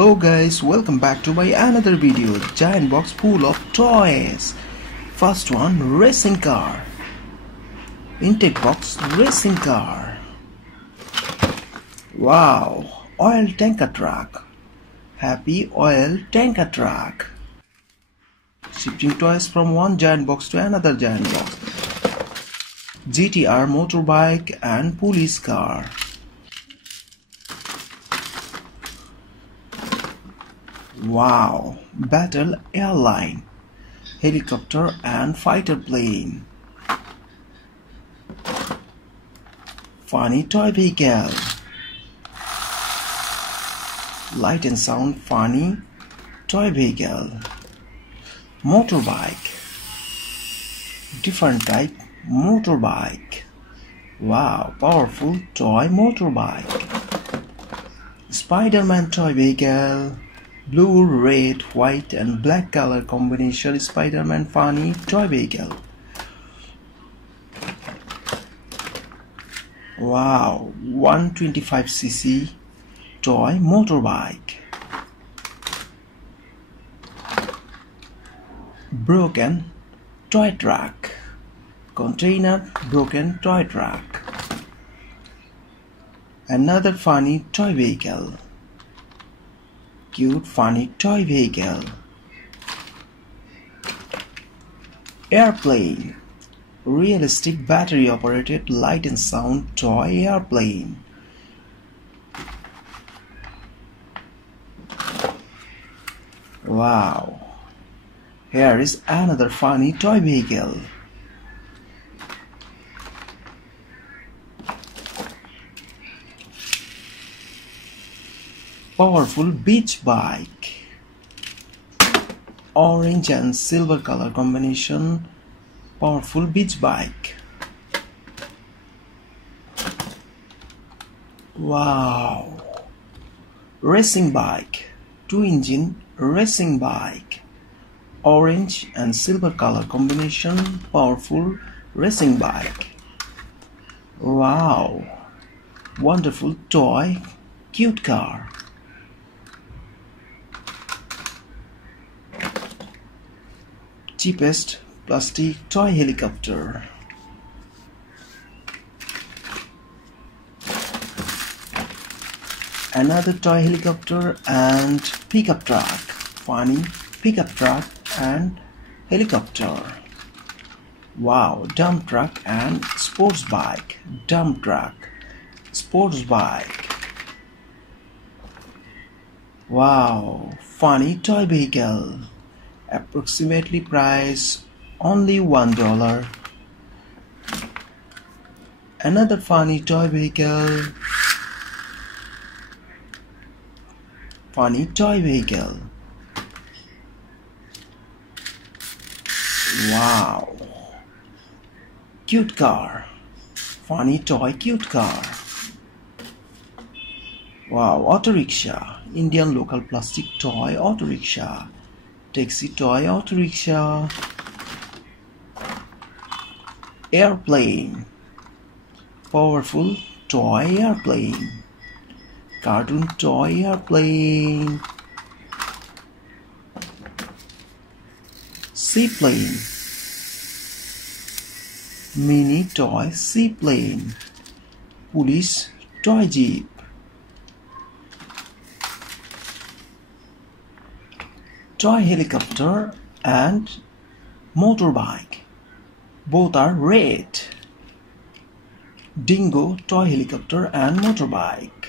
Hello guys, welcome back to my another video. Giant box full of toys. First one, racing car. Intake box, racing car. Wow, oil tanker truck. Happy oil tanker truck. Shifting toys from one giant box to another giant box. GTR motorbike and police car. Wow, battle airline, helicopter and fighter plane. Funny toy vehicle. Light and sound funny toy vehicle. Motorbike. Different type motorbike. Wow, powerful toy motorbike. Spider-Man toy vehicle. Blue, red, white and black color combination Spider-Man funny toy vehicle. Wow, 125cc toy motorbike. Broken toy truck. Container broken toy truck. Another funny toy vehicle. Cute funny toy vehicle. Airplane. Realistic battery operated light and sound toy airplane. Wow. Here is another funny toy vehicle. Powerful beach bike. Orange and silver color combination. Powerful beach bike. Wow. Racing bike. 2-engine racing bike. Orange and silver color combination. Powerful racing bike. Wow. Wonderful toy cute car. Cheapest plastic toy helicopter. Another toy helicopter and pickup truck. Funny pickup truck and helicopter. Wow, dump truck and sports bike. Dump truck, sports bike. Wow, funny toy vehicle. Approximately price only $1. Another funny toy vehicle. Funny toy vehicle. Wow. Cute car. Funny toy cute car. Wow, auto rickshaw. Indian local plastic toy auto rickshaw. Taxi toy auto rickshaw. Airplane. Powerful toy airplane. Cartoon toy airplane. Seaplane. Mini toy seaplane. Police toy jeep. Toy helicopter and motorbike. Both are red. Dingo toy helicopter and motorbike.